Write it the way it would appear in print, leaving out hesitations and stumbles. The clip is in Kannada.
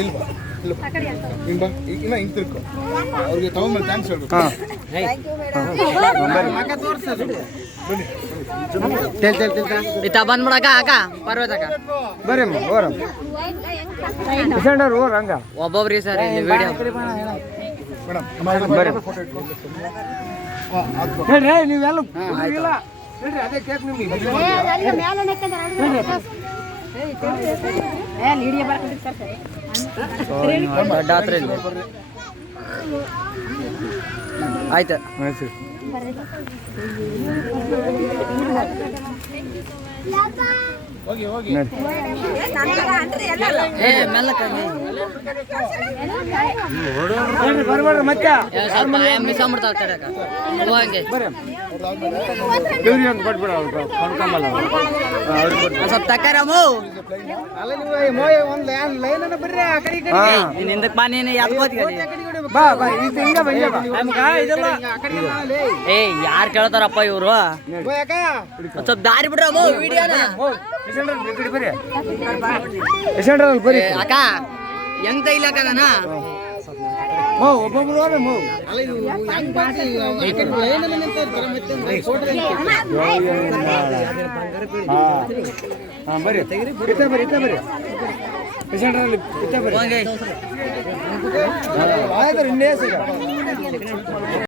ಇಲ್ವಾ ಹಿಂಗೆ ಬಾ ಈಗ ಹಿಂಗೆ ತಿರ್ಕೊ ಅವ್ರಿಗೆ ತಗೊಂಡ್ಬಂದು ಥ್ಯಾಂಕ್ಸ್ ಹೇಳ್ಬೇಕು ಇತ್ತ ಬಂದ್ಬಿಡಕ ಅಕ್ಕ ಪರ್ವತಕ್ಕ ಬರ್ರಿ ಓರಮ್ಮ ಹಂಗ ಒಬ್ಬೊಬ್ರಿ ಸರ್ ಇಲ್ಲಿ ವಿಡಿಯೋ ಮೇಡಮ್ ಬರ್ರಿ ಫೋಟೋ ಇಟ್ಕೊಂಡು ಹೇಳ್ರಿ ನೀವೆಲ್ಲ ಇಲ್ಲ ಹೇಳ್ರಿ ಅದೇ ಕೇಕ್ ನಿಮ್ಗೆ ಆಯ್ತು ಹೋಗಿ ಹೋಗಿ ಬರ್ಬೇಡ್ರಿ ಮತ್ತೆ ಮಿಸ್ ಆಗ್ಬಿಡ್ತಾವ ತಡಕ ದೇವ್ರಿಗೆ ಒಂದು ಕೊಟ್ಬಿಡ ಸ್ವಲ್ಪ ತಕ್ಕರಮ್ಮು ಅಲ್ಲ ನೀವು ಒಂದು ಲೈನ್ ಬರ್ರಿ ಆ ಕಡೆ ನಿಂದಕ್ ಬಾ ನೀನು ಬಾ ಬಾ ಇದು ಹಿಂಗ ಏ ಯಾರು ಕೇಳ್ತಾರಪ್ಪ ಇವ್ರು ಸ್ವಲ್ಪ ದಾರಿ ಬಿಡ್ರಮ್ಮ ವಿಡಿಯೋನ ಬರ್ರಿ ಅಕ್ಕ ಹೆಂಗ್ ತೈಲಕ್ಕ ನಾನ ಒಬ್ಬೊಬ್ರು ಬರ್ರಿ ಬರ್ರಿ ಪೇಷಂಟ್ರಲ್ಲಿ ಬರ್ರಿ ಇನ್ನೇ